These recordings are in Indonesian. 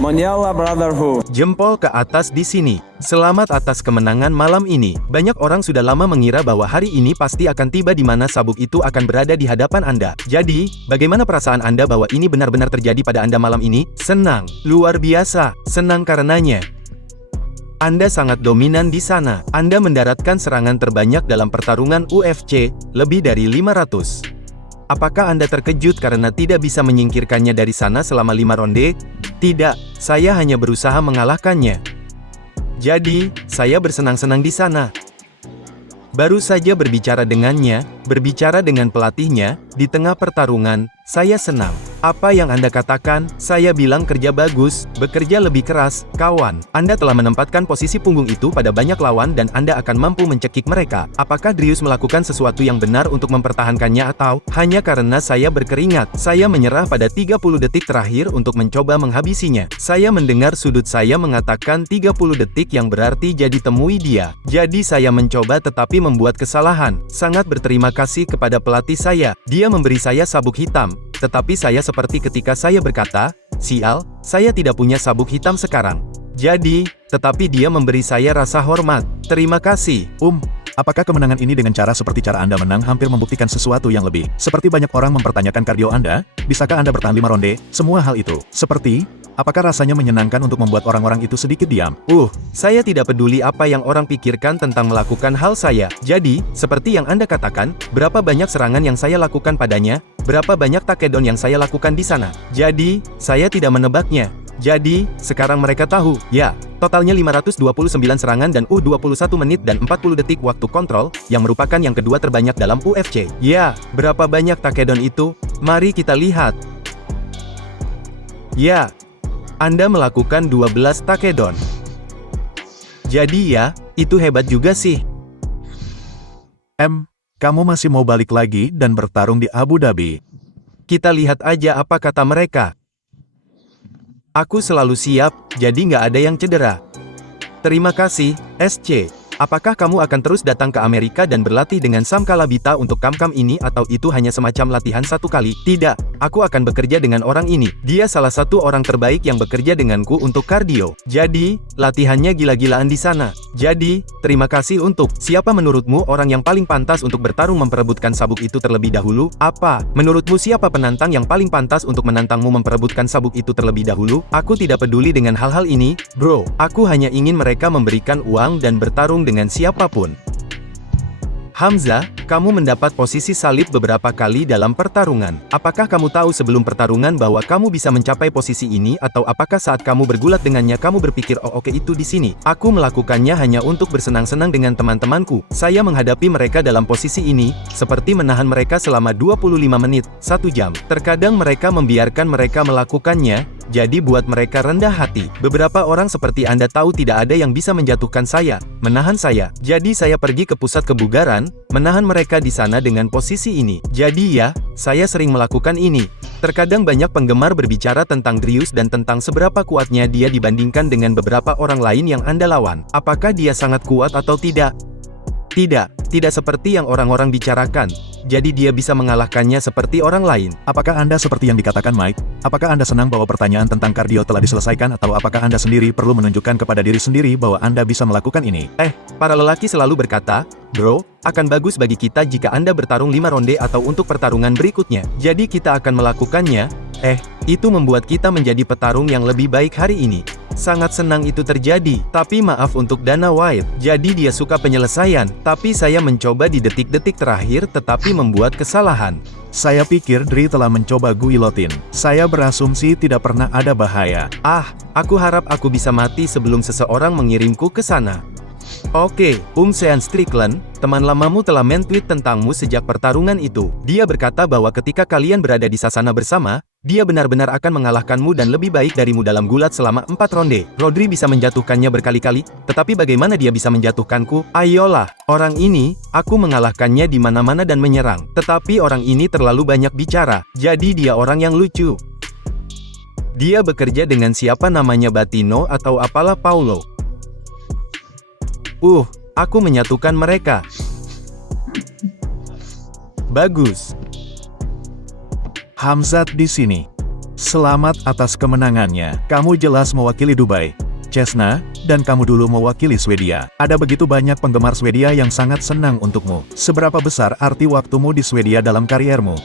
Monyala Brotherhood. Jempol ke atas di sini. Selamat atas kemenangan malam ini. Banyak orang sudah lama mengira bahwa hari ini pasti akan tiba di mana sabuk itu akan berada di hadapan Anda. Jadi, bagaimana perasaan Anda bahwa ini benar-benar terjadi pada Anda malam ini? Senang. Luar biasa. Senang karenanya. Anda sangat dominan di sana. Anda mendaratkan serangan terbanyak dalam pertarungan UFC, lebih dari 500. Apakah Anda terkejut karena tidak bisa menyingkirkannya dari sana selama 5 ronde? Tidak, saya hanya berusaha mengalahkannya. Jadi, saya bersenang-senang di sana. Baru saja berbicara dengannya, berbicara dengan pelatihnya, di tengah pertarungan, saya senang. Apa yang Anda katakan? Saya bilang kerja bagus, bekerja lebih keras, kawan. Anda telah menempatkan posisi punggung itu pada banyak lawan dan Anda akan mampu mencekik mereka. Apakah Drius melakukan sesuatu yang benar untuk mempertahankannya atau hanya karena saya berkeringat? Saya menyerah pada 30 detik terakhir untuk mencoba menghabisinya. Saya mendengar sudut saya mengatakan 30 detik yang berarti jadi temui dia. Jadi saya mencoba tetapi membuat kesalahan. Sangat berterima kasih kepada pelatih saya. Dia memberi saya sabuk hitam. Tetapi saya seperti ketika saya berkata, sial, saya tidak punya sabuk hitam sekarang. Jadi, tetapi dia memberi saya rasa hormat. Terima kasih. Apakah kemenangan ini dengan cara seperti cara Anda menang hampir membuktikan sesuatu yang lebih? Seperti banyak orang mempertanyakan kardio Anda, bisakah Anda bertahan 5 ronde? Semua hal itu. Seperti, apakah rasanya menyenangkan untuk membuat orang-orang itu sedikit diam? Saya tidak peduli apa yang orang pikirkan tentang melakukan hal saya. Jadi, seperti yang Anda katakan, berapa banyak serangan yang saya lakukan padanya? Berapa banyak takedown yang saya lakukan di sana? Jadi, saya tidak menebaknya. Jadi, sekarang mereka tahu, ya, totalnya 529 serangan dan 21 menit dan 40 detik waktu kontrol, yang merupakan yang kedua terbanyak dalam UFC. Ya, berapa banyak takedown itu? Mari kita lihat. Ya, Anda melakukan 12 takedown. Jadi ya, itu hebat juga sih. Kamu masih mau balik lagi dan bertarung di Abu Dhabi? Kita lihat aja apa kata mereka. Aku selalu siap, jadi nggak ada yang cedera. Terima kasih, SC. Apakah kamu akan terus datang ke Amerika dan berlatih dengan Sam Kalabita untuk kam-kam ini atau itu hanya semacam latihan satu kali? Tidak, aku akan bekerja dengan orang ini. Dia salah satu orang terbaik yang bekerja denganku untuk kardio. Jadi, latihannya gila-gilaan di sana. Jadi, terima kasih untuk. Siapa menurutmu orang yang paling pantas untuk bertarung memperebutkan sabuk itu terlebih dahulu? Apa? Menurutmu siapa penantang yang paling pantas untuk menantangmu memperebutkan sabuk itu terlebih dahulu? Aku tidak peduli dengan hal-hal ini, bro. Aku hanya ingin mereka memberikan uang dan bertarung dengan siapapun. Hamza, kamu mendapat posisi salib beberapa kali dalam pertarungan. Apakah kamu tahu sebelum pertarungan bahwa kamu bisa mencapai posisi ini atau apakah saat kamu bergulat dengannya kamu berpikir oh oke itu di sini. Aku melakukannya hanya untuk bersenang-senang dengan teman-temanku. Saya menghadapi mereka dalam posisi ini, seperti menahan mereka selama 25 menit, 1 jam. Terkadang mereka membiarkan mereka melakukannya, jadi buat mereka rendah hati. Beberapa orang seperti Anda tahu tidak ada yang bisa menjatuhkan saya, menahan saya. Jadi saya pergi ke pusat kebugaran, menahan mereka di sana dengan posisi ini. Jadi ya, saya sering melakukan ini. Terkadang banyak penggemar berbicara tentang Drius dan tentang seberapa kuatnya dia dibandingkan dengan beberapa orang lain yang Anda lawan. Apakah dia sangat kuat atau tidak? Tidak seperti yang orang-orang bicarakan. Jadi dia bisa mengalahkannya seperti orang lain. Apakah Anda seperti yang dikatakan Mike? Apakah Anda senang bahwa pertanyaan tentang kardio telah diselesaikan atau apakah Anda sendiri perlu menunjukkan kepada diri sendiri bahwa Anda bisa melakukan ini? Para lelaki selalu berkata, bro, akan bagus bagi kita jika Anda bertarung 5 ronde atau untuk pertarungan berikutnya. Jadi kita akan melakukannya. Itu membuat kita menjadi petarung yang lebih baik hari ini. Sangat senang itu terjadi, tapi maaf untuk Dana White. Jadi dia suka penyelesaian, tapi saya mencoba di detik-detik terakhir tetapi membuat kesalahan. Saya pikir Dri telah mencoba guillotine. Saya berasumsi tidak pernah ada bahaya. Aku harap aku bisa mati sebelum seseorang mengirimku ke sana. Oke, Sean Strickland, teman lamamu telah men-tweet tentangmu sejak pertarungan itu. Dia berkata bahwa ketika kalian berada di sasana bersama, dia benar-benar akan mengalahkanmu dan lebih baik darimu dalam gulat selama 4 ronde. Rodri bisa menjatuhkannya berkali-kali, tetapi bagaimana dia bisa menjatuhkanku? Ayolah, orang ini, aku mengalahkannya di mana-mana dan menyerang. Tetapi orang ini terlalu banyak bicara, jadi dia orang yang lucu. Dia bekerja dengan siapa namanya Batino atau apalah Paulo. Aku menyatukan mereka. Bagus. Hamzat di sini. Selamat atas kemenangannya. Kamu jelas mewakili Dubai, Cessna, dan kamu dulu mewakili Swedia. Ada begitu banyak penggemar Swedia yang sangat senang untukmu. Seberapa besar arti waktumu di Swedia dalam kariermu?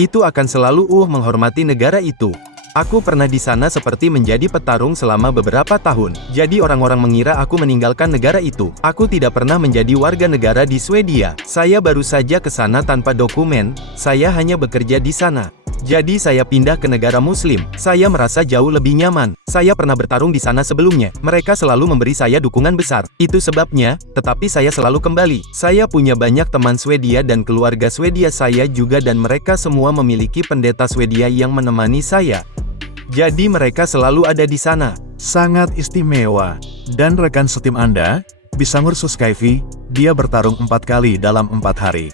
Itu akan selalu menghormati negara itu. Aku pernah di sana seperti menjadi petarung selama beberapa tahun. Jadi orang-orang mengira aku meninggalkan negara itu. Aku tidak pernah menjadi warga negara di Swedia. Saya baru saja ke sana tanpa dokumen, saya hanya bekerja di sana. Jadi saya pindah ke negara muslim. Saya merasa jauh lebih nyaman. Saya pernah bertarung di sana sebelumnya. Mereka selalu memberi saya dukungan besar. Itu sebabnya, tetapi saya selalu kembali. Saya punya banyak teman Swedia dan keluarga Swedia saya juga dan mereka semua memiliki pendeta Swedia yang menemani saya. Jadi mereka selalu ada di sana. Sangat istimewa. Dan rekan setim Anda, Bisangur Suskaivi, dia bertarung 4 kali dalam 4 hari.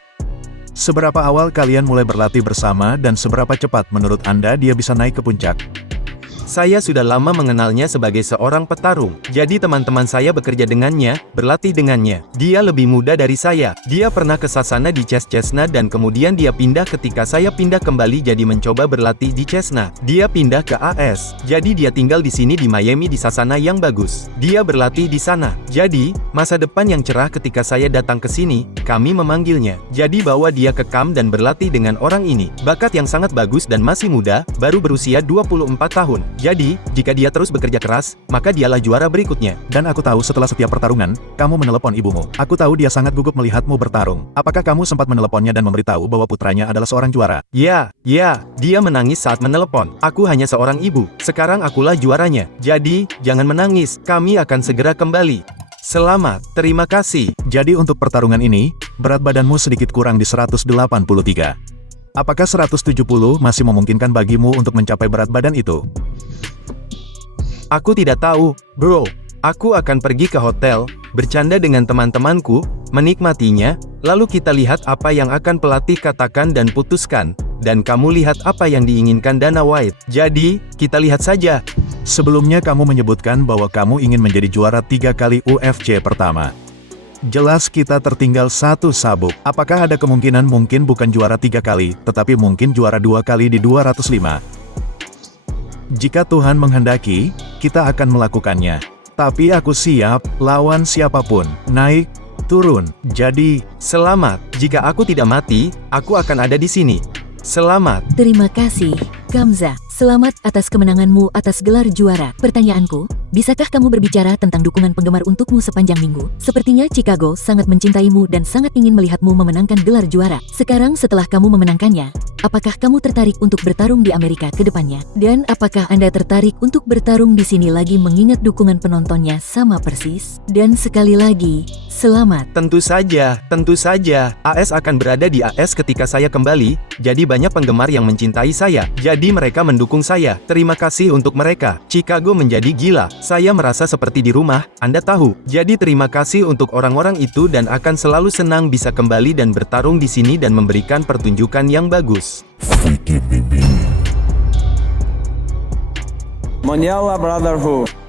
Seberapa awal kalian mulai berlatih bersama dan seberapa cepat menurut Anda dia bisa naik ke puncak? Saya sudah lama mengenalnya sebagai seorang petarung. Jadi teman-teman saya bekerja dengannya, berlatih dengannya. Dia lebih muda dari saya. Dia pernah ke Sasana di Cessna dan kemudian dia pindah ketika saya pindah kembali jadi mencoba berlatih di Cessna. Dia pindah ke AS. Jadi dia tinggal di sini di Miami di Sasana yang bagus. Dia berlatih di sana. Jadi, masa depan yang cerah ketika saya datang ke sini, kami memanggilnya. Jadi bawa dia ke camp dan berlatih dengan orang ini. Bakat yang sangat bagus dan masih muda, baru berusia 24 tahun. Jadi, jika dia terus bekerja keras, maka dialah juara berikutnya. Dan aku tahu setelah setiap pertarungan, kamu menelepon ibumu. Aku tahu dia sangat gugup melihatmu bertarung. Apakah kamu sempat meneleponnya dan memberitahu bahwa putranya adalah seorang juara? Ya, dia menangis saat menelepon. Aku hanya seorang ibu. Sekarang akulah juaranya. Jadi, jangan menangis. Kami akan segera kembali. Selamat, terima kasih. Jadi untuk pertarungan ini, berat badanmu sedikit kurang di 183. Apakah 170 masih memungkinkan bagimu untuk mencapai berat badan itu? Aku tidak tahu, bro. Aku akan pergi ke hotel, bercanda dengan teman-temanku, menikmatinya, lalu kita lihat apa yang akan pelatih katakan dan putuskan. Dan kamu lihat apa yang diinginkan Dana White. Jadi, kita lihat saja. Sebelumnya kamu menyebutkan bahwa kamu ingin menjadi juara 3 kali UFC pertama. Jelas kita tertinggal 1 sabuk. Apakah ada kemungkinan mungkin bukan juara 3 kali, tetapi mungkin juara 2 kali di 205? Jika Tuhan menghendaki, kita akan melakukannya. Tapi aku siap, lawan siapapun, naik, turun. Jadi, selamat. Jika aku tidak mati, aku akan ada di sini. Selamat. Terima kasih, Kamza. Selamat atas kemenanganmu atas gelar juara. Pertanyaanku, bisakah kamu berbicara tentang dukungan penggemar untukmu sepanjang minggu? Sepertinya Chicago sangat mencintaimu dan sangat ingin melihatmu memenangkan gelar juara. Sekarang setelah kamu memenangkannya, apakah kamu tertarik untuk bertarung di Amerika ke depannya? Dan apakah Anda tertarik untuk bertarung di sini lagi mengingat dukungan penontonnya sama persis? Dan sekali lagi, selamat. Tentu saja. AS akan berada di AS ketika saya kembali, jadi banyak penggemar yang mencintai saya. Jadi mereka mendukung saya. Terima kasih untuk mereka. Chicago menjadi gila. Saya merasa seperti di rumah, Anda tahu. Jadi terima kasih untuk orang-orang itu dan akan selalu senang bisa kembali dan bertarung di sini dan memberikan pertunjukan yang bagus. Mondial Brotherhood.